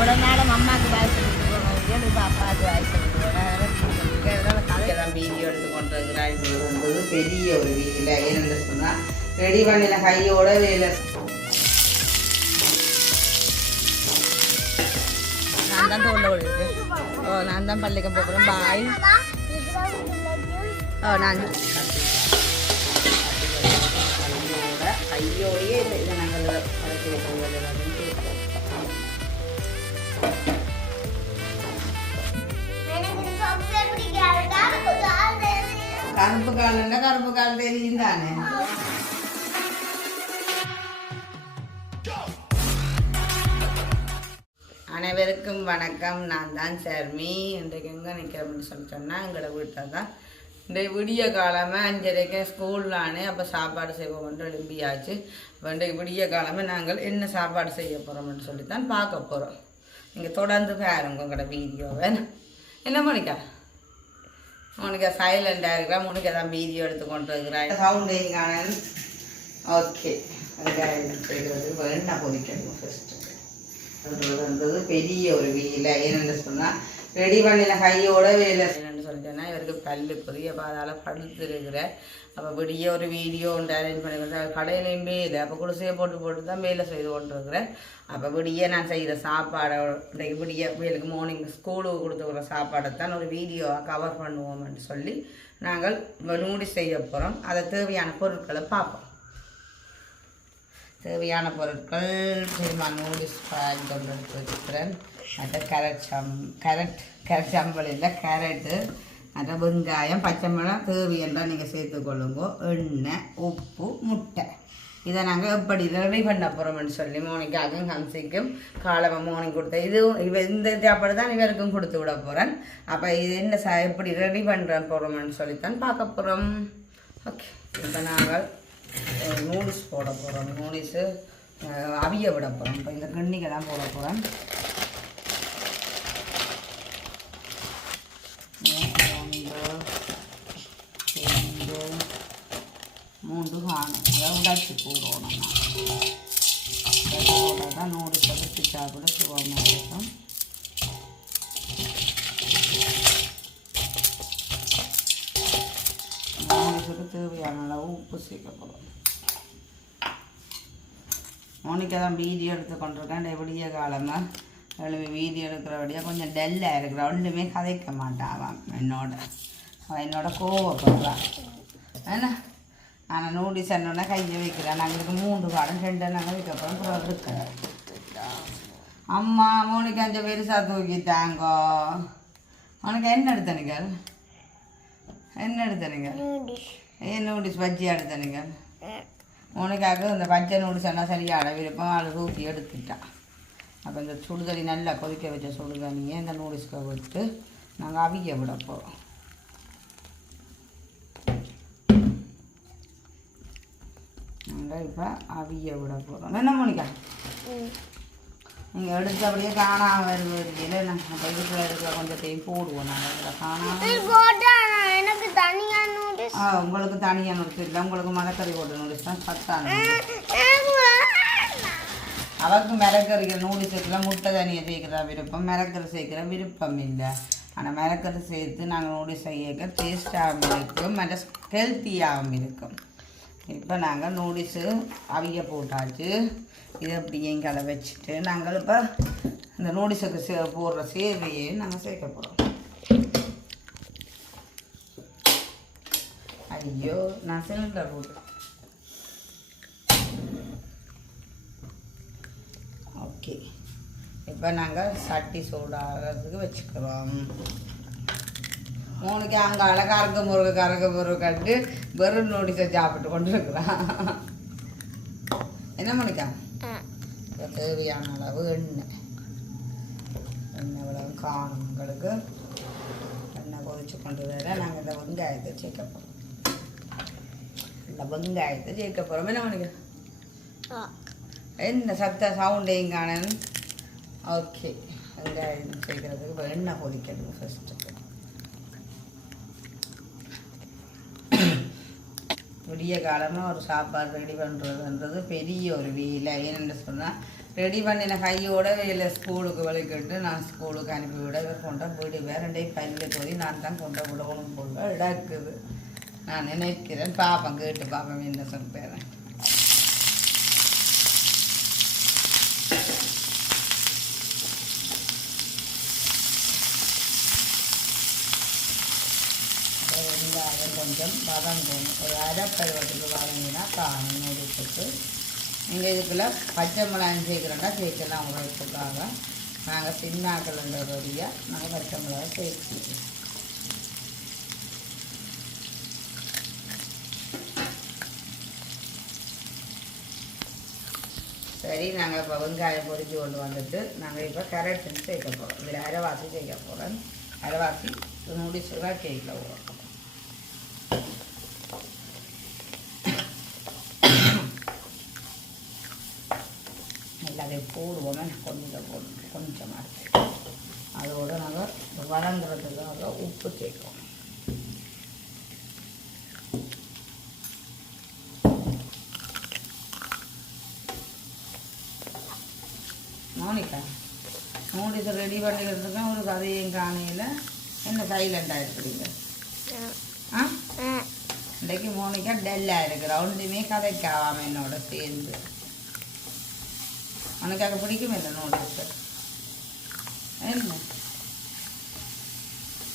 இவ்வளோ நேரம் அம்மாவுக்கு வாய் சொல்லிட்டு போனோம். இப்போ அப்பாவுக்கு வாய் சொல்லிட்டு போனேன் கதையெல்லாம் வீடியோ எடுத்து கொண்டு இருக்கிறாய் என்பது பெரிய ஒரு வீட்டில் ஏன்னு சொன்னால் ரெடி பண்ணின கையோட வேலை. நான் தான் தோல்ல விழுது. ஓ நான் தான் பள்ளிக்கு போகிறேன் பாய். ஓ நான். கையோட கையோடையே இதை நாங்கள் கருப்பு கால்னா கருப்பு கால் தெரியும் தானே அனைவருக்கும் வணக்கம் நான் தான் சர்மி இன்றைக்கு எங்கே நிற்கிறோம்னு சொல்லி சொன்னால் எங்களோட வீட்டில் தான் இந்த விடிய காலமே அஞ்சரைக்கு ஸ்கூல்லானே அப்போ சாப்பாடு செய்வோம்னு எழும்பியாச்சு அப்போ இன்றைக்கு விடிய காலமே நாங்கள் என்ன சாப்பாடு செய்ய போகிறோம்னு சொல்லி தான் பார்க்க போகிறோம் நீங்கள் தொடர்ந்து பாருங்க உங்களோட வீடியோவை என்ன மோனிக்கா மோனிக்கா சைலண்டாக இருக்கிறா. உனக்கு தான் வீடியோ எடுத்து கொண்டு இருக்கிறாங்க சவுண்டையும் காணல் ஓகே வெங்காயம் செய்கிறது. பொதிக்கணும் ஃபஸ்ட்டு அதுன்றது பெரிய ஒரு வேலை. என்னென்னு சொன்னால் ரெடி பண்ணின கையோட வேலை. என்னென்னு சொல்லிட்டேன்னா இவருக்கு பல்லு பெரிய பாதால படுத்துருக்கிற அப்போ விடிய ஒரு வீடியோ ஒன்று அரேஞ்ச் பண்ணி கொடுத்தா கடையிலையும் வேலை அப்போ குடிசையை போட்டு போட்டு தான் மேலே செய்து கொண்டுருக்குறேன். அப்போ விடிய நான் செய்கிற சாப்பாடை இன்றைக்கு விடிய வேலுக்கு மார்னிங் ஸ்கூலுக்கு கொடுத்துக்கிற சாப்பாடை தான் ஒரு வீடியோவாக கவர் பண்ணுவோம்னு சொல்லி நாங்கள் நூடி செய்ய போகிறோம் அதை தேவையான பொருட்களை பார்ப்போம். தேவையான பொருட்கள் திரும்ப நூடுல்ஸ் பால் கொண்டு எடுத்து வச்சுக்கிறேன் மற்ற கேரட் சம் கேரட் கேரட் சம்பல் இல்லை கேரட்டு அதான் வெங்காயம் பச்சை மிளகாய் தேவையென்றால் நீங்கள் சேர்த்துக்கொள்ளுங்க எண்ணெய் உப்பு முட்டை. இதை நாங்கள் எப்படி ரெடி பண்ண போகிறோம்னு சொல்லி மோனிக்காகவும் ஹம்சிக்கும் காலமாக மார்னிங் கொடுத்தேன் இது இவ இந்த சாப்பாடு தான் இவருக்கும் கொடுத்து விட போகிறேன் அப்போ இது என்ன ச எப்படி ரெடி பண்ணுற போகிறோம்னு சொல்லித்தான் பார்க்க போகிறோம் ஓகே இப்போ நாங்கள் நூடுல்ஸ் போட போகிறோம் நூடுல்ஸு அவிய விட போகிறோம் இப்போ இந்த கிண்ணிக்கு தான் போட போகிறேன் மூன்று காணும் அதை உடச்சி தான் நூடுல்ஸ் எடுத்து சாப்பிட சுகமாக தேவையான அளவு உப்பு சேர்க்கப்படும் உனக்கு தான் வீடியோ எடுத்து கொண்டிருக்கேன் விடிய காலமாக எழுவி வீடியோ எடுக்கிறபடியாக கொஞ்சம் டல்லாக இருக்கிற ஒன்றுமே கதைக்க மாட்டான் அவன் என்னோட அவன் என்னோட கோவப்படுறான் என்ன ஆனால் நூடிஸ் என்னோட கையை வைக்கிறேன் நாங்களுக்கு மூன்று காலம் ரெண்டு நாங்கள் வைக்கப்புறம் இருக்கிறேன் அம்மா மோனிக்கு அஞ்சு பெருசா தூக்கிட்டாங்கோ உனக்கு என்ன எடுத்தனுங்க என்ன எடுத்தனுங்க ஏன் நூடுல்ஸ் பஜ்ஜி எடுத்தனுங்க உனக்காக இந்த பச்சை நூடுல்ஸ் எல்லாம் சரியான விருப்பம் அதை ஊற்றி எடுத்துட்டான் அப்போ இந்த சுடுதண்ணி நல்லா கொதிக்க வச்ச சுடுதண்ணியை இந்த நூடுல்ஸ்க்கு விட்டு நாங்கள் அவிய விட போகிறோம் நாங்கள் இப்போ அவிய விட போகிறோம் என்ன மோனிக்கா நீங்கள் எடுத்தபடியே காணாமல் வருவது இல்லை நாங்கள் இருக்கிற இருக்கிற கொஞ்சத்தையும் போடுவோம் நாங்கள் இதில் காணாமல் எனக்கு தனியா நூடுல்ஸ் ஆ உங்களுக்கு தனியாக நூடுல்ஸ் இல்லை உங்களுக்கு மலைக்கறி போட்டு நூடுல்ஸ் தான் சத்தான அவருக்கு மிளகறிக்கிற நூடுல்ஸ் சேர்க்கல முட்டை தனியாக சேர்க்குற விருப்பம். மிளகறி சேர்க்குற விருப்பம் இல்லை. ஆனால் மிளகறி சேர்த்து நாங்கள் நூடுல்ஸ் செய்ய டேஸ்டாகவும் இருக்கும் மற்ற ஹெல்த்தியாகவும் இருக்கும். இப்போ நாங்கள் நூடுல்ஸு அவிய போட்டாச்சு. இதை அப்படியே கலை வச்சுட்டு நாங்கள் இப்போ இந்த நூடுல்ஸுக்கு சே போடுற சேர்வையே நாங்கள் சேர்க்க போகிறோம். ஐயோ நான் சிலிண்டர் போட்டு ஓகே. இப்போ நாங்கள் சட்டி சூடாகிறதுக்கு வச்சுக்கிறோம். மூணுக்கு அங்கால கறக்க முருகை கறக்க முருகை கண்டு வெறும் நோடிஸை சாப்பிட்டு கொண்டு இருக்கிறான் என்ன மணிக்கா தேவையான அளவு எண்ணெய். எண்ணெய் இவ்வளவு காணும் உங்களுக்கு. எண்ணெய் கொதிச்சு கொண்டு வர நாங்கள் இந்த வெங்காயத்தை சேர்க்க போகிறோம் இந்த வெங்காயத்தை சேர்க்க போகிறோம் என்ன மணிக்கா என்ன சத்த சவுண்டையும் காணன் ஓகே வெங்காயம் சேர்க்கறதுக்கு இப்போ எண்ணெய் கொதிக்கணும் ஃபஸ்ட்டு விடிய காலமாக ஒரு சாப்பாடு ரெடி பண்ணுறதுன்றது பெரிய ஒரு வேலை. ஏன்னு சொன்னால் ரெடி பண்ணின கையோட இல்லை ஸ்கூலுக்கு வலிக்கிட்டு நான் ஸ்கூலுக்கு அனுப்பி விட இவர் கொண்ட விடுவேன் ரெண்டையும் பல்ல போய் நான் தான் கொண்ட விடணும் போல இடக்குது நான் நினைக்கிறேன் பாப்பேன் கேட்டு பாப்பேன் என்ன சொல்லிப்பேன் வெங்காயம் கொஞ்சம் வதங்கணும் ஒரு அரை பருவத்துக்கு வதங்கினா காணும் நூடுல்ஸுக்கு நீங்கள் இதுக்குள்ள பச்சை மிளகாய் சேர்க்குறோன்னா சேர்க்கலாம் உழைப்புக்காக நாங்கள் சின்னாக்கள்ன்ற வழியாக நாங்கள் பச்சை மிளகாய் சேர்த்துக்கிறோம். சரி நாங்கள் இப்போ வெங்காயம் பொறிச்சு கொண்டு வந்துட்டு நாங்கள் இப்போ கரெக்டுன்னு சேர்க்க போகிறோம் இதில் அரைவாசி சேர்க்க போகிறோம் அரைவாசி நூடி சுகா கேக்கில் போகிறோம் எல்லாத்தையும் போடுவோமே கொஞ்சம் போடுங்க கொஞ்சமாக இருக்கு அதோட நாங்கள் வளங்குறதுக்காக உப்பு சேர்க்கணும். மோனிக்கா நூடுல்ஸ் ரெடி பண்ணிக்கிறதுக்கு ஒரு கதையும் காணையில் என்ன சைலண்டாக இருக்கிறீங்க இன்றைக்கு மோனிகா டல்லாக இருக்கிற ஒன்றுமே கதைக்காவாம என்னோட சேர்ந்து உனக்காக பிடிக்கும் இல்லை என்ன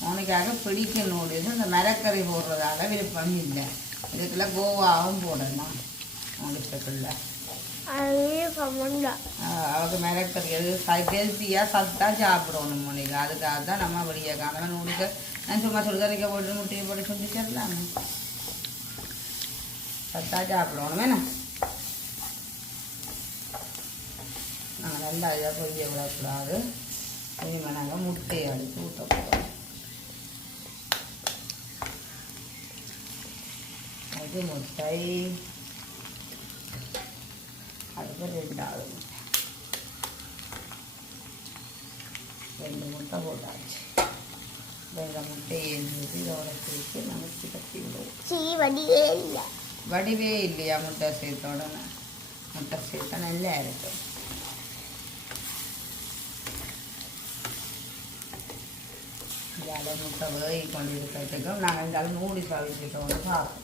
உனக்காக பிடிக்கும் நூடுல்ஸ் இந்த மரக்கறி போடுறதால விருப்பம் இல்லை இதுக்குள்ள கோவாவும் போடணும் நூடுல்ஸுக்குள்ள அவளுக்கு மிரக்கறி ஹெல்த்தியாக சத்தா சாப்பிடணும் மோனிகா அதுக்காக தான் நம்ம வெளியே காணலாம் நூடுல்ஸ் நான் சும்மா சுடுதறிக்க போட்டு முட்டையை போட்டு சுட்டி தரலாமே சத்தா சாப்பிடணும் வேணும் நாங்கள் நல்லா இதாக பொரிய விடக்கூடாது இனிமேல் நாங்கள் முட்டையை அடித்து ஊற்ற போகிறோம் அது முட்டை அதுக்கு ரெண்டாவது முட்டை ரெண்டு முட்டை போட்டாச்சு ரெண்டு முட்டையை வடிவே இல்லையா முட்டை சேர்த்தோடனே முட்டை சேர்த்தா நல்லா இருக்கும் இதால முட்டை வேகி கொண்டிருக்கிறதுக்கும் நாங்கள் இருந்தாலும் நூடி சவிச்சிட்டு வந்து பார்ப்போம்.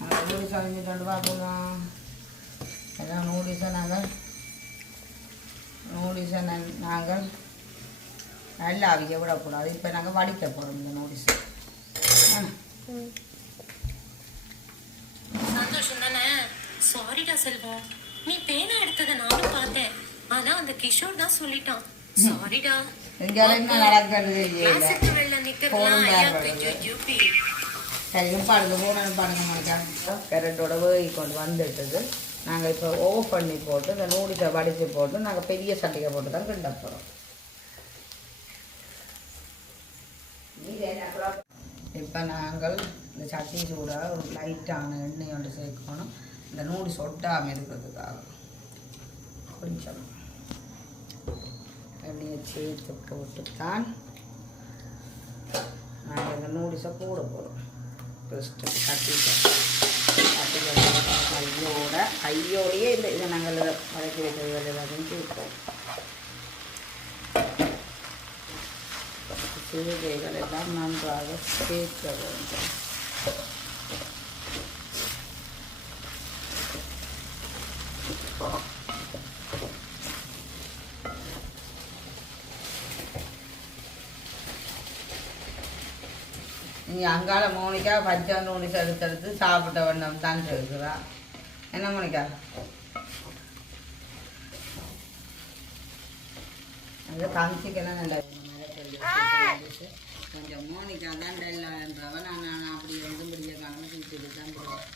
நாங்கள் மூடி சவிச்சிட்டு வந்து பார்ப்போமா? எல்லாம் நூடிஸை நாங்கள் நூடிஸை நாங்கள் நல்லா அவிக்க விடக்கூடாது. இப்போ நாங்கள் வடிக்க போகிறோம் இந்த நூடிஸ் சந்தோஷம் தானே? சாரிடா செல்வம் நீ பேனா எடுத்ததை நானும் பார்த்தேன். ஆனா அந்த கிஷோர் தான் சொல்லிட்டான். சாரிடா எங்கேயாலும் என்ன நடக்கிறது தெரியல கிளாஸுக்கு வெளில நிக்கிறதுலாம் போதும் ஐயா வேற பிஜு ஜூபி சரி பாடுங்க போனு பாடுங்க மாட்டா கரண்டோட வேகி கொண்டு வந்துட்டது நாங்கள் இப்போ ஓஃப் பண்ணி போட்டு இந்த நூடிஸை வடித்து போட்டு நாங்கள் பெரிய சட்டிகை போட்டு தான் கிண்ட போகிறோம் இப்போ நாங்கள் இந்த சட்டி சூட ஒரு லைட்டான எண்ணெய் ஒன்று சேர்க்கணும். இந்த நூடு சொட்டாமல் இருக்கிறதுக்காக. கொஞ்சம் எண்ணெயை சேர்த்து போட்டுத்தான் நாங்கள் இந்த நூடுஸை போட போகிறோம் ஃபஸ்ட்டு கட்டிட்டோம் கட்டிட்டு கையோட கையோடையே இந்த இதை நாங்கள் இதை வதக்கி வைக்கிறது எல்லாத்தையும் சேர்ப்போம். சிறுகைகள் எல்லாம் நன்றாக சேர்க்க வேண்டும். நீ அங்கால மோனிக்கா பச்சை நூனிஸ் எடுத்தெடுத்து சாப்பிட்ட வண்ணம் தான் இருக்கிறா என்ன மோனிக்கா அந்த காமிச்சிக்கலாம் நல்லா கொஞ்சம் மோனிக்கா தான் டெல்லான்றவ நான் நான் அப்படி வந்து முடிய காலமாக தூக்கிட்டு தான் போவேன்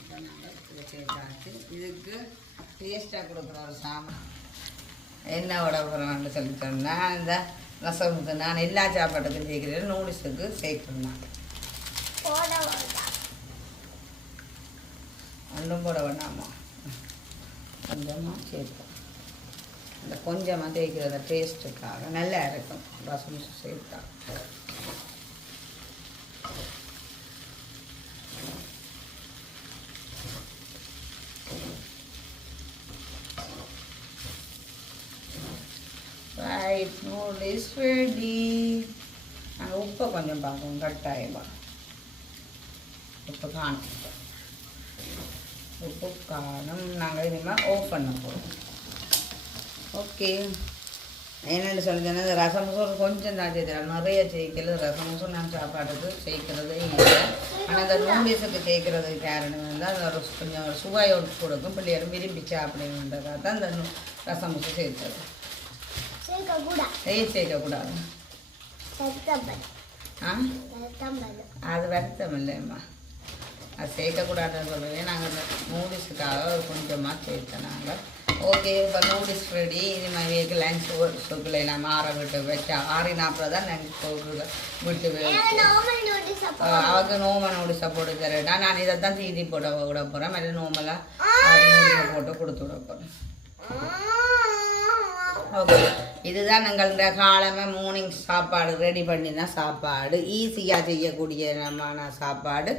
இப்போ நாங்கள் இதை சேர்த்தாச்சு. இதுக்கு டேஸ்ட்டாக கொடுக்குற ஒரு சாமான் என்ன விட போகிறோம்னு சொல்லி சொன்னால் இந்த ரசம் நான் எல்லா சாப்பாட்டுக்கும் சேர்க்கிறேன். நூடுல்ஸுக்கு சேர்க்கணும் ஒன்றும் போட வேண்டாமா? கொஞ்சமாக சேர்ப்போம். இந்த கொஞ்சமாக தேய்க்கிறத டேஸ்ட்டுக்காக நல்லா இருக்கும். ரசம் சேர்த்தா. ரைட் நூல் இஸ் நாங்கள் உப்பை கொஞ்சம் பார்ப்போம் கட்டாயமாக உப்பு காணும். உப்பு காணும். நாங்கள் இனிமேல் ஓப்பன் பண்ண போகிறோம் ஓகே. என்னென்னு சொல்லுங்கன்னா இந்த ரசம் சோறு கொஞ்சம் தான் சேர்த்துறேன் நிறைய சேர்க்கல ரசம் சோறு நான் சாப்பாட்டுக்கு இல்லை. ஆனால் அந்த நூடுல்ஸுக்கு சேர்க்கறதுக்கு காரணம் வந்து அது ஒரு கொஞ்சம் ஒரு சுவையோடு கொடுக்கும். பிள்ளைகளும் விரும்பி சாப்பிடுங்கன்றதுக்காக தான் அந்த ரசம் சோறு சேர்த்தது ஏய் சேர்க்கக்கூடாது ஆ? அது வருத்தம் இல்லைம்மா. அது சேர்க்கக்கூடாதுன்னு சொல்லுவேன் நாங்கள் நூடுல்ஸுக்காக ஒரு கொஞ்சமாக சேர்த்தோம் நாங்கள் ஓகே இப்போ நூடுல்ஸ் ரெடி இனிமேல் லஞ்ச் சுக்கில் நான் ஆற விட்டு வச்சா ஆறின அப்புறம் தான் லஞ்ச் விட்டு வச்சு அவங்க நோம நூடுல்ஸை போட்டு தரேன்டா நான் இதை தான் தீதி போட விட போகிறேன் நோமெல்லாம் நூடுல்ஸை போட்டு கொடுத்து விட போகிறேன் ஓகே இதுதான் எங்கள்ட காலமே மார்னிங் சாப்பாடு ரெடி பண்ணின சாப்பாடு. ஈஸியாக செய்யக்கூடிய சாப்பாடு.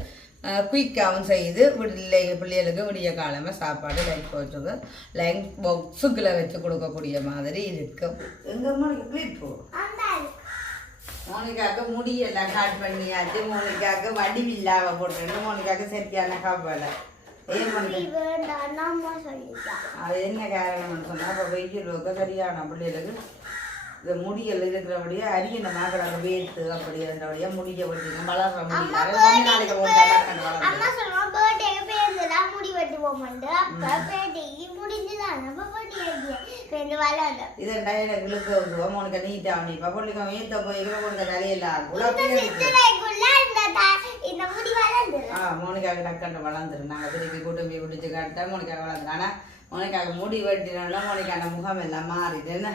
குயிக்காகவும் செய்து விடில்லை பிள்ளைகளுக்கு விடிய காலமே சாப்பாடு லைக் வச்சுங்க லைக் பாக்ஸுக்குள்ளே வச்சு கொடுக்கக்கூடிய மாதிரி இருக்கும் எங்கள் மோனிக்கு கிளிப்பு மோனிக்காக்கு முடியெல்லாம் கட் பண்ணியாச்சு. மோனிக்காக்கு வடிவில்லாம போட்டு மோனிக்காக்கு சரியான சாப்பாடு. அது என்ன காரணம்னு சொன்னா இப்போ வெயில் சரியான பிள்ளைகளுக்கு இந்த முடியல் இருக்கிறபடியே அரியன மாக்கடாக வேர்த்து அப்படி இருந்தபடியே முடிய வெட்டிங்க வளர்ற பேருந்துலாம் முடி பேருந்து வளர்ந்து இதெண்டா எனக்கு இழுக்க உனக்கு நீட்டா பண்ணிப்பா பொண்ணுக்கு வீட்டை போய் உனக்கு வளர்ந்து. ஆ மோனிக்காக்கு டக்குன்னு வளர்ந்துரும். நாங்கள் திருப்பி குடும்பி பிடிச்சி காட்டா மோனிக்காக வளர்ந்துரும் ஆனால் மோனிக்காக முடி வெட்டினால மோனிக்கான முகம் எல்லாம் மாறிட்டு என்ன?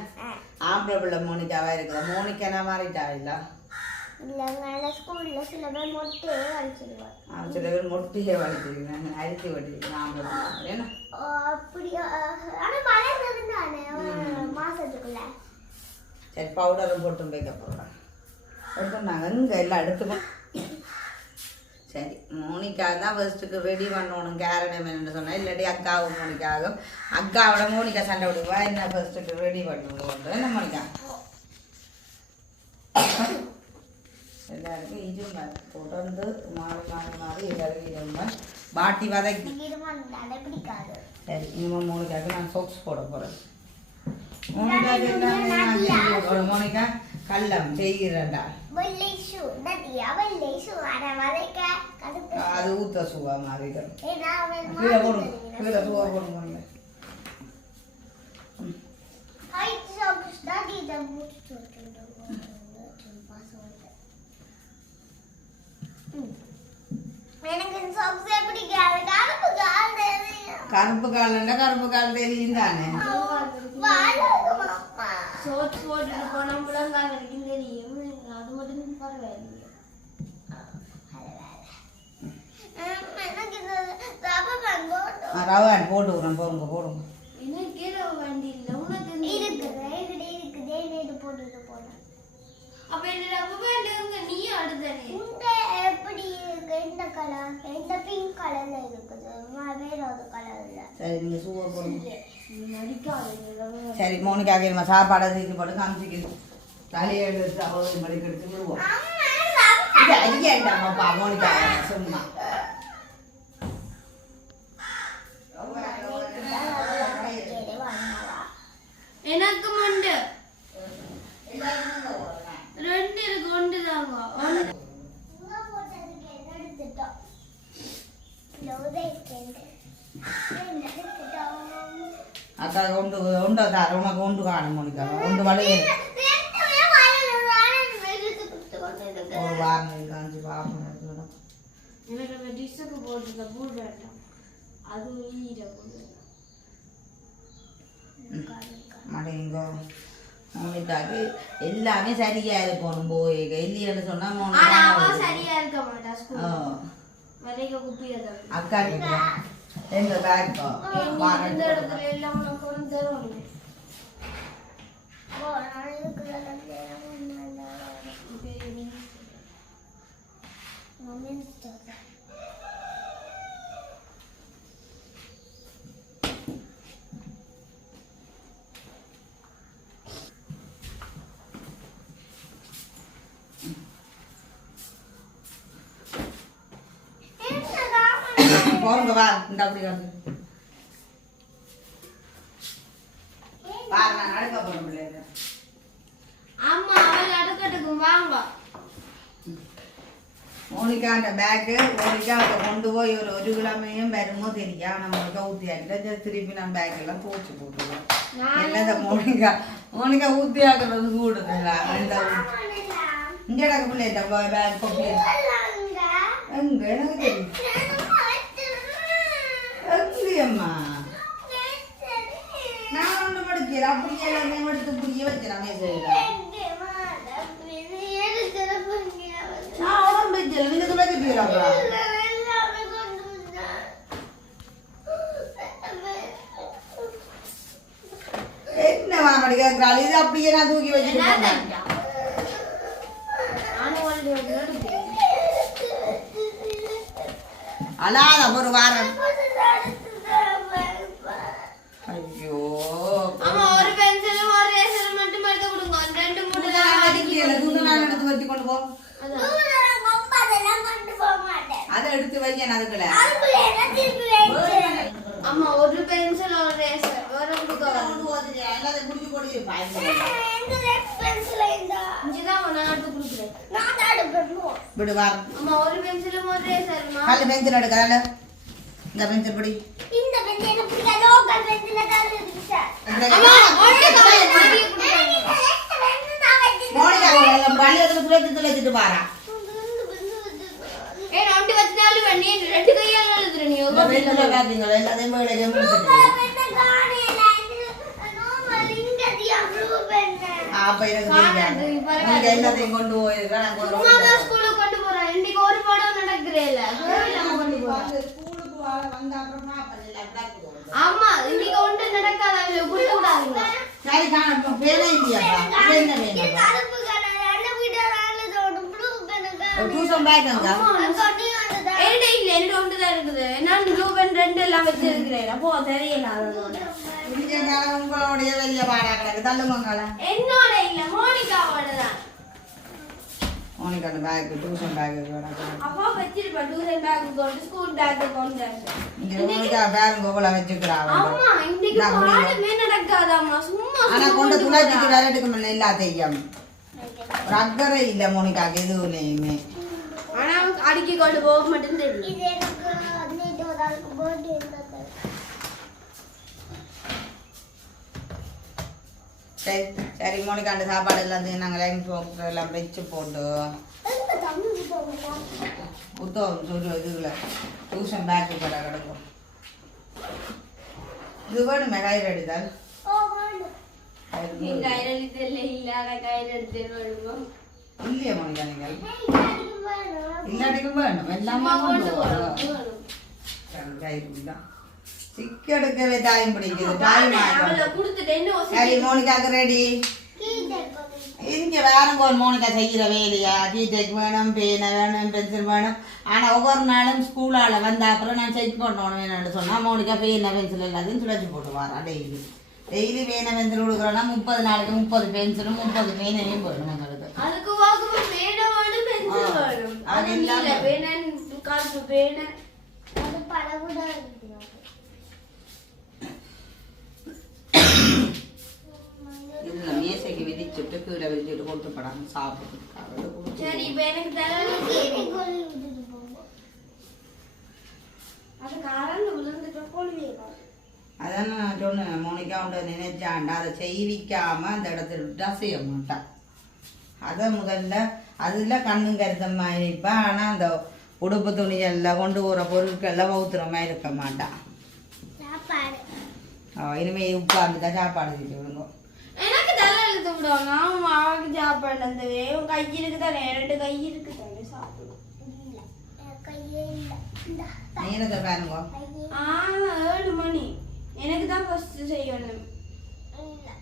ஆம்பளை பிள்ளை மோனிக்காவா இருக்குதா மோனிக்கானா மாறிட்டா இல்ல? சில பேர் மொட்டையே வளர்த்துருக்காங்க அரிசி வெட்டிருக்காங்க ஆம்பளை பிள்ளை என்ன? அப்படி ஆனா வளர்ந்தது தானே ஒரு மாசத்துக்குள்ள. சரி பவுடரும் போட்டும் வைக்க போகிறோம் எடுத்து நாங்கள் இங்கே எல்லாம் எடுத்துக்கோ. சரி மோனிகா தான் ஃபர்ஸ்ட்டுக்கு ரெடி பண்ணணும் கேரட் என்னன்னு சொன்னால் இல்லாட்டி அக்காவும் மோனிக்காகும் அக்காவோட மோனிக்கா சண்டை விடுவா என்ன ஃபர்ஸ்ட்டுக்கு ரெடி பண்ணணும் என்ன மோனிக்கா எல்லாருக்கும் இருமை தொடர்ந்து மாறி மாறி மாறி எல்லாருக்கும் பாட்டி வதக்கி சரி இனிமேல் மோனிகாவுக்கு நான் சோப்ஸ் போட போகிறேன் மோனிகாவுக்கு எல்லாமே நான் மோனிகா கல்லம் செய்கிறேன்டா வெள்ளை ஷூ நதியா வெள்ளை ஷூ அட வதைக்க கடுப்பு அது ஊத்த சுவா மாதிரி ஏன்னா அவன் கீழே மாத்தி போடும் எனக்கு கருப்பு கால் தெரியும். கருப்பு காலண்டா கருப்பு கால் தெரியும் தானே மாமா. போனா தெரியும் அது மட்டும் பரவாயில்லையே ம், எனக்கு இது rubber band போட்டு- ரவான் போட்டு விடுறேன் போடுங்க போடுங்க. அப்ப என்ன ரப்பர் பேண்ட் எங்க நீ அடுத்தனே இந்த எப்படி இருக்கு? இந்த color? இந்த pink colorல இருக்குது. வேற ஒரு colorல. சரி நீங்கள் சுவா போடுங்க சரி மோனிக்காக நம்ம சாப்பாடை தீர்த்து போட்டு காமிச்சிக்கணும் தலையை எடுத்து அவ்வளோ மணிக்கு எடுத்து விடுவோம் இது ஐயாண்டாமாப்பா மோனிக்கா சும்மா band வாங்கினாவா? எனக்கு மண்டு ரெண்டு இருக்கு ஒன்று தாங்க? அக்கா ஒன்று ஒன்று தார உனக்கு ஒன்று காணும் மோனிக்கா ஒன்று வளைய ரெண்டுமே வயலில் வாழை வெயிலுக்கு கொடுத்து கொண்டு ஒரு வாரம் காஞ்சி பாப்போம் எனக்கு அந்த டிஷ்ஷுக்கு போட்டுருக்க பூ வேண்டாம் அது ஈர மடைங்கோ மோனிக்காக்கு எல்லாமே சரியா இருக்கணும் போய் இல்லைன்னு சொன்னா மோனிகா சரியா இருக்க மாட்டா ஓ, ஸ்கூல் வரைக்க குப்பியை தான் அக்கா கிட்ட எங்க பேக்கோ இந்த இடத்துல எல்லாம் உனக்கு தருவாங்க momento. Bang, bang, bang, bang, bang, bang, bang, bang, bang, bang, bang, bang, மோனிகாண்ட பேக்கு மோனிகா அதை கொண்டு போய் ஒரு ஒரு கிழமையும் வருமோ தெரியா நம்மளுக்கு ஊற்றி ஆக்கிட்டா திருப்பி நான் பேக் எல்லாம் போச்சு போட்டுருவோம் என்னத மோனிகா மோனிகா ஊற்றி ஆக்குறது கூடுதல அந்த இங்கே எனக்கு பிள்ளைட்ட பேக் கொப்பி எங்க எனக்கு தெரியும் எங்கேயம்மா நான் ஒன்று படிக்கிறேன் அப்படியே எல்லாமே எடுத்து புரிய வச்சிடறேன் மேசையில் நான் உடம்பு வச்சிடறேன் இதுக்கு என்ன மாமடி கேட்குறாள் இது அப்படியே நான் தூக்கி வச்சுட்டு அழாத ஒரு வாரம் ஐயோ ஆமா ஒரு பென்சிலும் ஒரு ரேசரும் மட்டும் எடுத்து கொடுங்க ரெண்டு மூணு அடிக்கல துண்டு நான் எடுத்து வச்சு கொண்டு போ அதை எடுத்து வைக்க? அதுக்குள்ள அம்மா ஒரு பென்சில் ஒரு ரேசர் ஒரு கொடுக்க எல்லாத்தையும் குடிச்சு போட்டு இங்கதான் நான் எடுத்து கொடுக்குறேன். விடு வாரம் அம்மா ஒரு பென்சிலும் ஒரு ரேசர்மா காலு பெஞ்சல் எடுக்கிறாள் இந்த பெஞ்சல் படி. இந்த பென்சில் பிடிக்க லோக்கல் பென்சில தான் இருக்கு சார் அம்மா மோனிகா பள்ளியத்தில் புள்ளத்து துளைச்சிட்டு வாரா ஏ நோட்டு வச்சாலும் பண்ணி ரெண்டு கையால எழுதுற நீ இந்த பெஞ்சல பார்த்தீங்களா எல்லாத்தையும் வேலைக்கு முடிச்சுட்டு அப்ப எனக்கு தெரியாது உனக்கு எல்லாத்தையும் கொண்டு போயிருக்கா நான் கொண்டு போய் ஸ்கூலுக்கு கொண்டு போறேன் இன்னைக்கு ஒரு படம் நடக்கிறேல கொண்டு போறேன் ஸ்கூலுக்கு வந்த அப்புறமா அப்ப இல்லை ஆமா இன்னைக்கு ஒன்று நடக்காத அவளை கொடுக்க கூடாதுங்க சரி காணும் பேரே இல்லையாப்பா என்ன வேணும்ப்பா டியூஷன் பேக் அங்க என்கிட்ட இல்ல என்கிட்ட ஒன்று தான் இருக்குது நான் ப்ளூ பென் ரெண்டு எல்லாம் வச்சிருக்கிறேன். அப்போ தெரியல அதோட உங்களுடைய வெளிய பாடா கிடக்கு தள்ளுமங்களா என்னோட இல்ல மோனிகாவோட தான். அந்த பேக் டியூஷன் பேக் அப்பா வச்சிருப்பா டியூஷன் பேக் கொண்டு ஸ்கூல் பேக் கொண்டு. இங்க உனக்கு பேக் கோவல வச்சுக்கிறா அம்மா இன்னைக்கு பாடமே நடக்காதாம்மா. சும்மா ஆனா கொண்டு துளைச்சிட்டு விளையாட்டுக்கு முன்ன எல்லாத்தையும் ஒரு அக்கறை இல்லை மோனிகாக்கு எதுவுலையுமே ஆனா அடிக்கி கொண்டு போக மட்டும் தெரியும் சரி சரி மோனிகா அந்த சாப்பாடு எல்லாத்தையும் நாங்கள் லைன் போக்கு எல்லாம் வச்சு போட்டு. புத்தகம் சொல்லு இதுல. டியூஷன் பேக்கு கடை கிடக்கும். இது வேணுமே கயிறு அடித்தால்? கயிறு இல்லாத கயிறு எடுத்து இல்லையா மோனிகா நீங்கள் இல்லாட்டிக்கும் வேணும் எல்லாமே கொண்டு தான் சிக்கெடுக்கவே டைம் பிடிக்குது டைம் சரி மோனிகாக்கு ரெடி இங்க வேறும் போல் மோனிகா செய்கிற வேலையா டீடெக் வேணும் பேனை வேணும் பென்சில் வேணும் ஆனா ஒவ்வொரு நாளும் ஸ்கூலால வந்த அப்புறம் நான் செக் பண்ணணும் வேணும்னு சொன்னா மோனிகா பேனை பென்சில் எல்லாத்தையும் சுழச்சி போட்டு வரா டெய்லி டெய்லி பேனை பென்சில் கொடுக்குறோன்னா முப்பது நாளைக்கு முப்பது பென்சிலும் முப்பது பேனையும் வேணும் எங்களுக்கு அதுக்கு வாக்குமா பேனை வேணும் பென்சில் ஆ. வேணும் அது இல்லாம- இல்ல பேனை காசு பேனை அது பழகுடா இதுல மேசைக்கு விதிச்சுட்டு கீழே விதிச்சுட்டு கொண்டு படாம சரி இப்ப எனக்கு தலை அது காரண்டு விழுந்துட்டு கொள்வீங்க அதான் நான் சொன்னேன் மோனிகா உண்ட நினைச்சாண்டா அதை செய்விக்காம அந்த இடத்துல விட்டா செய்ய மாட்டான் அதை முதல்ல அதில் கண்ணும் கருத்தமா இருப்பான் ஆனால் அந்த உடுப்பு துணியெல்லாம் கொண்டு போகிற பொருட்கள்லாம் பௌத்திரமா இருக்க மாட்டான் சாப்பாடு. அவ இனிமே உட்கார்ந்து தான் சாப்பாடு செஞ்சு விடுங்க. எனக்கு தலை எழுத்து விடுவாங்க அவன் அவனுக்கு சாப்பாடு அந்த உன் கை இருக்கு தானே ரெண்டு கை இருக்கு. தானே சாப்பிடும் நீனத்தை பாருங்க. ஆ ஏழு மணி. எனக்கு தான் ஃபர்ஸ்ட் செய்யணும்.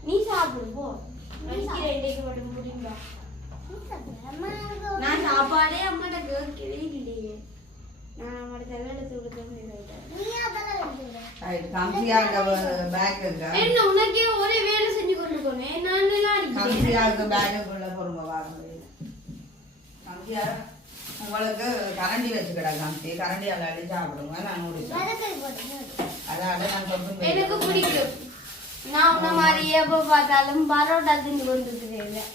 நீ சாப்பிடு போ. மட்டும் முடியுமா நான் சாப்பாடே அம்மாட்ட கேட்கவே இல்லையே. நான் அம்மாட்ட தலை எழுத்து கொடுத்தேன் என்ன உனக்கே ஒரே வேலை செஞ்சு கொண்டு போனேன் நான் எல்லாம் பேக்குக்குள்ள பொறுமை வாங்க கம்சியாக உங்களுக்கு கரண்டி வச்சு கிடக்காம் கரண்டி அல்லாடி சாப்பிடுங்க நான் அதான் நான் சொல்றேன் எனக்கு பிடிக்கும். நான் உன்ன மாதிரி எப்போ பார்த்தாலும் பரோட்டா தின்னு கொண்டு இருக்கிறேன்.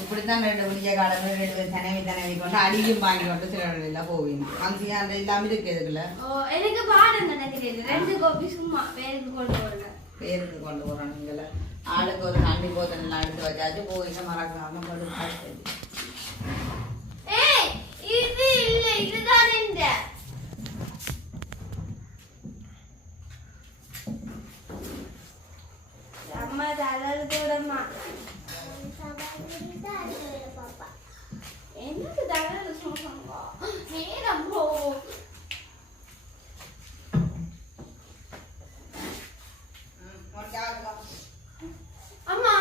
இப்படித்தான் ரெண்டு விடிய காலம் ரெண்டு பேர் தனவி தனவி கொண்டு அடிக்கும் வாங்கி கொண்டு இடத்துல போவீங்க. அங்கேயும் அந்த இல்லாமல் இருக்கு இதுக்குள்ள எனக்கு பாடம் நினைக்கிறேன் ரெண்டு கோபி சும்மா பேருக்கு கொண்டு வரேன் பேருக்கு கொண்டு போகிறோம் நீங்கள. ஆளுக்கு ஒரு தண்ணி போத்தலாம் எடுத்து வச்சாச்சு போயிட்டு மறக்காம கொண்டு ஏய் இது இல்ல இதுதான் இந்த. அம்மா தலல் கூடமா எனக்கு தலல் சொல்லுங்க நேரம் போ அம்மா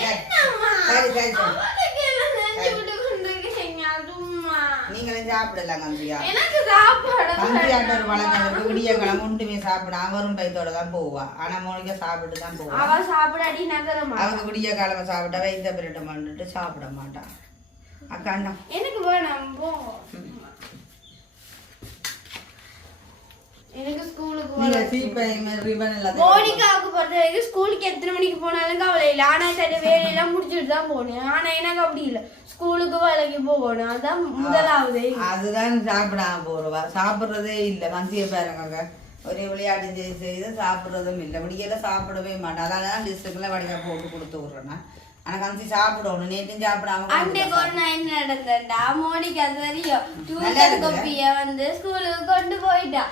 என்னம்மா சரி, சரி, சரி. அவளுக்கு என்ன செஞ்சு விட்டு கொண்டிருக்கீங்க அதும்மா நீங்களும் சாப்பிடலாம் கம்பியா கம்பியாட்ட ஒரு விடிய கிழமை ஒன்றுமே சாப்பிட அவரும் பயத்தோட தான் போவா ஆனா மோனிக்க சாப்பிட்டு தான் போவா அவ சாப்பிடாடி நகரமா அவங்க விடிய காலமா சாப்பிட்டா வைத்த பிரிட்ட பண்ணிட்டு சாப்பிட மாட்டான் அக்கா எனக்கு வேணாம் போ எனக்கு ஸ்கூலுக்கு நீங்க போகணும். சீப்பை ரிபன் எல்லாம் மோனிகாவுக்கு பொறுத்த வரைக்கும் ஸ்கூலுக்கு எத்தனை மணிக்கு போனாலும் கவலை இல்லை. ஆனா சரி வேலையெல்லாம் முடிச்சுட்டு தான் போகணும் ஆனா எனக்கு அப்படி இல்லை. ஸ்கூலுக்கு வேலைக்கு போகணும். அதான் முதலாவது. அதுதான் சாப்பிடாம போறவா. சாப்பிடுறதே இல்ல. கஞ்சிய பாருங்க ஒரே விளையாட்டு செய்து செய்து சாப்பிடுறதும் இல்லை. விடியல சாப்பிடவே மாட்டேன். அதனால லிஸ்ட்டுக்குள்ள வடிவா போட்டு கொடுத்து விட்றேன் ஆனா கஞ்சி சாப்பிடணும். நேற்றும் சாப்பிடாம ஒரு நாள் என்ன நடந்தா மோனிகா தெரியும் நல்லா டியூஷன் இருக்குல்ல? கோப்பிய வந்து ஸ்கூலுக்கு கொண்டு போயிட்டா.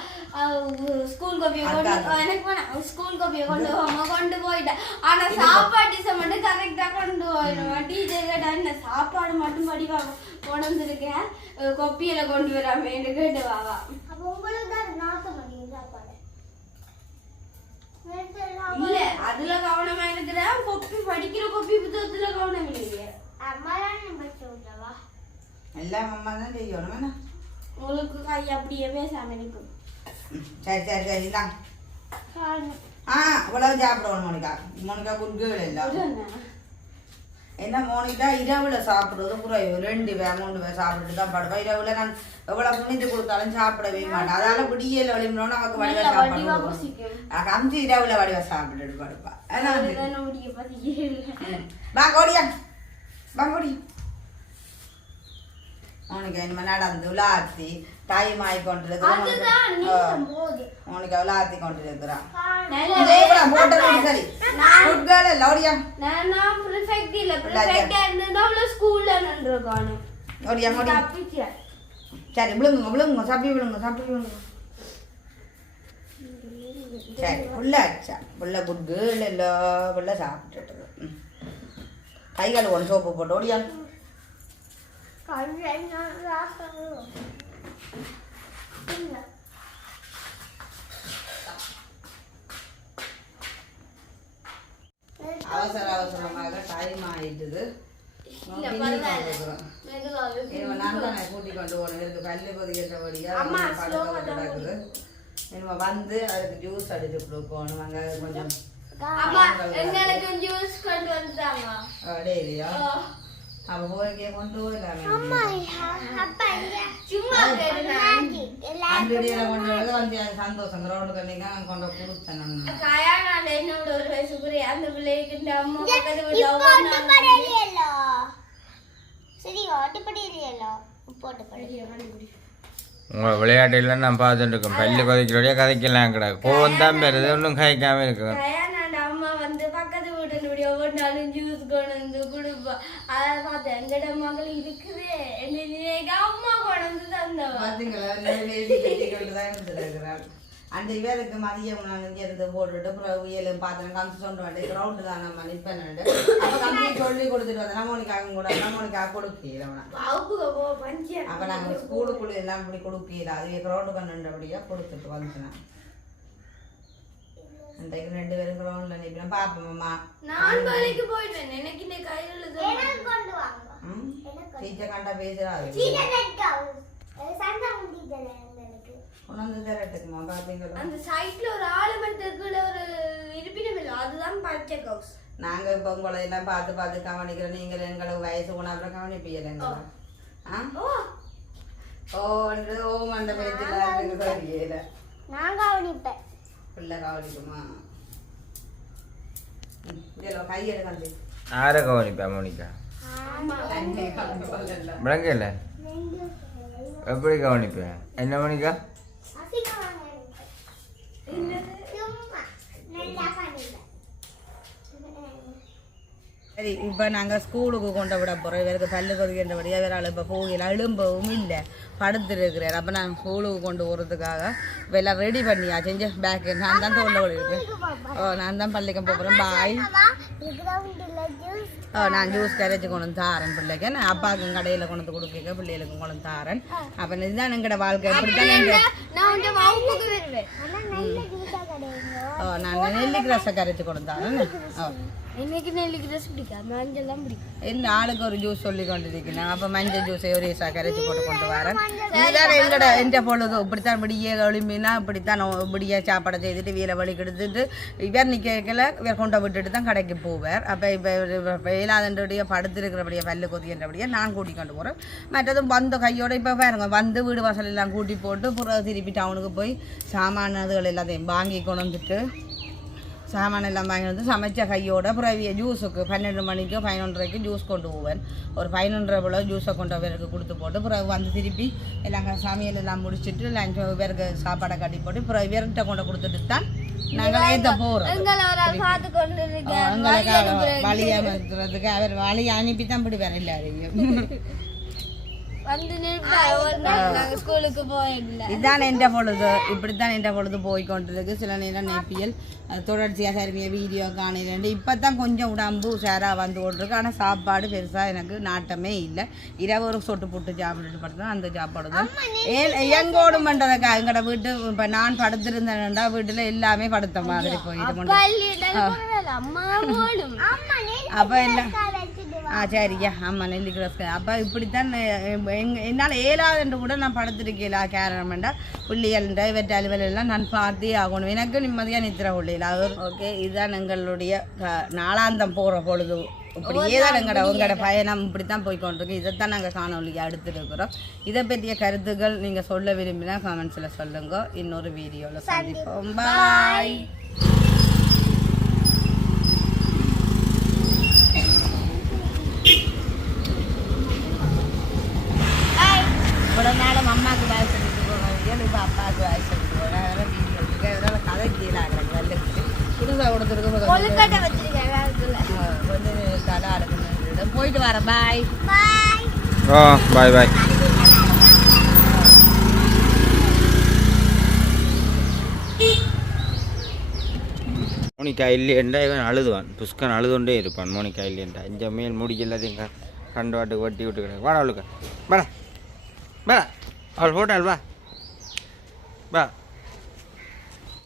ஸ்கூல் கோப்பிய கொண்டு. எனக்கு வேணாம் ஸ்கூல் கோப்பிய கொண்டு போகாம கொண்டு போயிட்டா ஆனா சாப்பாடு டிஷ மட்டும் கரெக்டா கொண்டு போயிடுவான் டீச்சர் கேட்டா என்ன சாப்பாடு மட்டும் படிவா கொண்டு வந்திருக்கேன் அஹ் கொப்பியில கொண்டு வராம என்று கேட்டு வாவா இல்ல அதுல கவனமா இருக்கிறேன் கொப்பி படிக்கிற கொப்பி புத்தகத்துல கவனம் இல்லையே எல்லாம் அம்மா தான் செய்யணும்? உங்களுக்கு கை அப்படியே பேசாம இருக்கும் சரி சரி சரி இந்தாங்க ஆ இவ்வளவு சாப்பிடணும் மோனிகா. மோனிகா குட் கேர்ள் இல்லை என்ன மோனிகா இரவுல சாப்பிடுறது குறைவு. ரெண்டு வே மூணு வே சாப்பிட்டு தான் படுவேன் இரவுல நான் எவ்வளவு புனிந்து கொடுத்தாலும் சாப்பிடவே மாட்டேன். அதனால விடியல வலிமனோன்னு நமக்கு வடிவா நல்லா வடிவா சாப்பாடு பசிக்கும். கம்சி இரவுல வடிவா சாப்பிட்டுட்டு படுப்பா. ஏன்னா வந்து அதுதான் முடிய பசிக்கல ம். வா கோடியா வா கோடி உனக்கு இனிமே நடந்து உலாத்தி டைம் ஆகி உனக்கு கொண்டிருக்கிறான். நல்ல இதே கூட போட்டது சரி. குட் கேர்ள் லோடியா? நான் prefect இல்ல. ஆ இருந்திருந்தா அவள ஸ்கூல்ல நின்றுருக்கானும் லோடியா மோடி. தப்பிச்சேன் சரி விழுங்குங்க விழுங்குங்க சாப்பி விழுங்க சாப்பி விழுங்க. சரி உள்ள அச்சா உள்ள குட் கேர்ள் எல்லாம் உள்ள சாப்பிட்டுட்டு இருக்கு. ம். கை கால் ஒன்று சோப்பு போட்டு ஓடியா. அவசர அவசரமாக டைம் ஆயிட்டுது பின்னி கூட்டி கொண்டு இருக்கு கல்லு கிடக்குது இவன் வந்து அதுக்கு ஜூஸ் அடிச்சு கொடுக்கணும் அங்கே கொஞ்சம் அம்மா எங்களுக்கு ஜூஸ் கொண்டு வந்துட்டாங்க. டெய்லியா அவ கொண்டு வந்து அது சந்தோஷம். கிரௌண்டு கண்ணிங்க நான் கொண்டு கொடுத்தேன் நான். கயானால என்னோட ஒரு வயசு குறைய? அந்த பிள்ளைக்கு இந்த அம்மா பக்கத்து வீட்டுல ஒவ்வொரு சரி ஓட்டுப்படி இல்லையല്ലോ போட்டு படி உங்கள் விளையாட்டில் நான் பார்த்துட்டு இருக்கேன். பல்லு கொதிக்கிறோடைய கதைக்கலாம் கிடக்கு. கோவம் தான் பெறுது ஒன்றும் கதைக்காம இருக்குது கயானாண்ட அம்மா வந்து நாளும் ஜூஸ் கொண்டு வந்து கொடுப்பா அதை பார்த்தேன் எங்கட மகள் இருக்குதே என்ன நினைக்க அம்மா கொண்டு வந்து தந்தவா அந்த இவருக்கு மதியம் நான் இங்கே இருந்து போட்டுட்டு அப்புறம் உயலும் பார்த்தேன் கம்சி சொன்ன வேண்டிய கிரௌண்டு தான் நம்ம நிற்பேன் அப்போ கம்பி சொல்லி கொடுத்துட்டு வந்தேன். நம்மளுக்காக கூட நம்மளுக்காக கொடுக்கல அப்போ நாங்கள் ஸ்கூலுக்குள்ள எல்லாம் இப்படி கொடுக்கல. அதுவே கிரௌண்டு கண்டுபடியாக கொடுத்துட்டு வந்துட்டேன். அன்றைக்கு ரெண்டு பேரும் கிரௌண்டில் நிற்பேன் பார்ப்போம்மா நான் வேலைக்கு போயிட்டேன் எனக்கு இந்த கையில் எனக்கு கொண்டு வாங்க டீச்சர் கண்டா பேசுகிறாரு சண்டை முடிஞ்சது எனக்கு கொண்டு வந்து தரட்டுக்குமா பார்த்தீங்களா அந்த சைட்ல ஒரு ஆலமரத்துக்குள்ள ஒரு இருப்பிடம் இல்லை அதுதான் பச்சை கவுஸ் நாங்கள் இப்போ உங்களை எல்லாம் பார்த்து பார்த்து கவனிக்கிறோம் நீங்கள் எங்களுக்கு வயசு உணர்ற கவனிப்பீங்க ஆ ஓன்றது ஓ மண்ட பேச்சில் தெரியல நான் கவனிப்பேன் பிள்ளை கவனிக்குமா? ம், இதோ கையில கண்டு யாரை கவனிப்பா மோனிகா? விளங்கல எப்படி கவனிப்பேன் என்ன மோனிகா அசிங்கமாக சும்மா நல்லா பண்ணிப்பேன் சரி இப்போ நாங்கள் ஸ்கூலுக்கு கொண்டு விட போகிறோம் இவருக்கு பல்லு கொதிக்கின்றபடியாக இவரால் இப்போ போகல எழும்பவும் இல்லை. படுத்துருக்கிறார். அப்போ நான் ஸ்கூலுக்கு கொண்டு போகிறதுக்காக இப்போ எல்லாம் ரெடி பண்ணியா செஞ்ச பேக்கு நான் தான் தோல்ல விழுப்பேன் ஓ நான் தான் பள்ளிக்கு போகிறேன் பாய் ஓ நான் ஜூஸ் கரைச்சி கொண்டு வந்து தாரேன் பிள்ளைக்கு. நான் அப்பாவுக்கும் கடையில் கொண்டு வந்து கொடுக்க பிள்ளைகளுக்கும் கொண்டு வந்து தாரேன். அப்போ இதுதான் எங்களோட வாழ்க்கை. இப்படி தான் எங்கள் ஓ நான் நெல்லிக்கு ரசம் கரைச்சி கொண்டு தாரேன். ஓ. எனக்கு நெல்லிக்கு ட்ரெஸ் பிடிக்காது மஞ்சள் தான் பிடிக்கும் இந்த ஆளுக்கு ஒரு ஜூஸ் சொல்லி கொண்டு இருக்கிறேன் அப்போ மஞ்சள் ஜூஸ் ஒரு சா கரைச்சி போட்டு கொண்டு வரேன். இதுதான் எங்கட எந்த பொழுது. இப்படித்தான் இப்படியே எளிமைனா இப்படித்தான் இப்படியே சாப்பாடை செய்துட்டு வீலை வழி கெடுத்துட்டு இவர் நிற்கல இவர் கொண்டு விட்டுட்டு தான் கடைக்கு போவார். அப்போ இப்போ இயலாதன்றபடியே படுத்திருக்கிறபடியே பல்லு கொதிக்கின்றபடியே நான் கூட்டி கொண்டு போகிறேன் மற்றதும் வந்த கையோட இப்போ பாருங்க வந்து வீடு வாசல் எல்லாம் கூட்டி போட்டு திருப்பி டவுனுக்கு போய் சாமான அதுகள் எல்லாத்தையும் வாங்கி கொண்டு வந்துட்டு சாமான் எல்லாம் வாங்கி வந்து சமைச்ச கையோட பிறவிய ஜூஸுக்கு பன்னெண்டு மணிக்கு பதினொன்றரைக்கு ஜூஸ் கொண்டு போவேன் ஒரு பதினொன்றரை போல் ஜூஸை கொண்டு அவருக்கு கொடுத்து போட்டு பிறகு வந்து திருப்பி எல்லாம் சமையல் எல்லாம் முடிச்சிட்டு லஞ்ச் இவருக்கு சாப்பாடை கட்டி போட்டு பிறகு இவர்கிட்ட கொண்டு கொடுத்துட்டு தான் நாங்கள் ஏற்ற போகிறோம் எங்களை ஒரு ஆள் பார்த்து கொண்டு இருக்கேன் எங்களுக்கு வழி அவர் வழி அனுப்பி தான் இப்படி வர எல்லாரையும் வந்து நிற்பேன் நாங்கள் ஸ்கூலுக்கு போயிடல இதுதான் என்ற பொழுது இப்படித்தான் என்ற பொழுது போய் கொண்டிருக்கு சில நேரம் நெப்பியல் தொடர்ச்சியாக சருவிய வீடியோ காணிலேண்டு இப்போ தான் கொஞ்சம் உடம்பு உஷாராக வந்து கொண்டிருக்கு. ஆனால் சாப்பாடு பெருசாக எனக்கு நாட்டமே இல்லை. இரவு ஒரு சொட்டு போட்டு சாப்பிட்டுட்டு படுத்தா அந்த சாப்பாடு தான். ஏன் எங்கோடும் பண்ணுறதுக்கா எங்களோட வீட்டு இப்போ நான் படுத்திருந்தேன்டா வீட்டில் எல்லாமே படுத்த மாதிரி போயிட்டு அப்போ எல்லாம் ஆ. சரியா ஆமாம் நெல்லிக்கிழமை அப்போ இப்படித்தான் எங்க என்னால் ஏழாதுன்று கூட நான் படுத்திருக்கல கேரமெண்டா பிள்ளைகள்ன்ற இவற்றை அலுவல் எல்லாம் நான் பார்த்தே ஆகணும். எனக்கு நிம்மதியாக நித்திர அவர் ஓகே. இதுதான் எங்களுடைய நாளாந்தம் போகிற பொழுது. இப்படியே தான் எங்களோட உங்களோட பயணம் இப்படி தான் போய் கொண்டிருக்கு இதைத்தான் நாங்கள் காணொலியாக எடுத்துருக்கிறோம் இதை பற்றிய கருத்துக்கள் நீங்கள் சொல்ல விரும்பினா கமெண்ட்ஸில் சொல்லுங்க. இன்னொரு வீடியோவில் சந்திப்போம். பாய் இவ்வளோ நேரம் அம்மாவுக்கு வேலை சொல்லிட்டு போகிறோம் இப்போ அப்பாவுக்கு போகிறேன் அதெல்லாம் வீடியோ இருக்கு அதெல்லாம் கதை கீழாங்க. வெள்ளத்துக்கு புதுசாக கொடுத்துருக்கு கொழுக்கட்டை வச்சிருக்கேன். வேகத்துல கொஞ்சம் தலை அடக்கணும் போயிட்டு வரேன். பாய். பாய் ஓ பாய் பாய். மோனிகா இல்லையண்டா இவன் அழுதுவான். புஷ்கன் அழுதுண்டே இருப்பான். மோனிகா இல்லையண்டா இந்த மேல் முடிக்கு எல்லாத்தையும் கண்டு வாட்டுக்கு வெட்டி விட்டு கிடக்கு வாடா அவளுக்கு. வாடா. வாடா. அவள் போட்டாள் வா. வா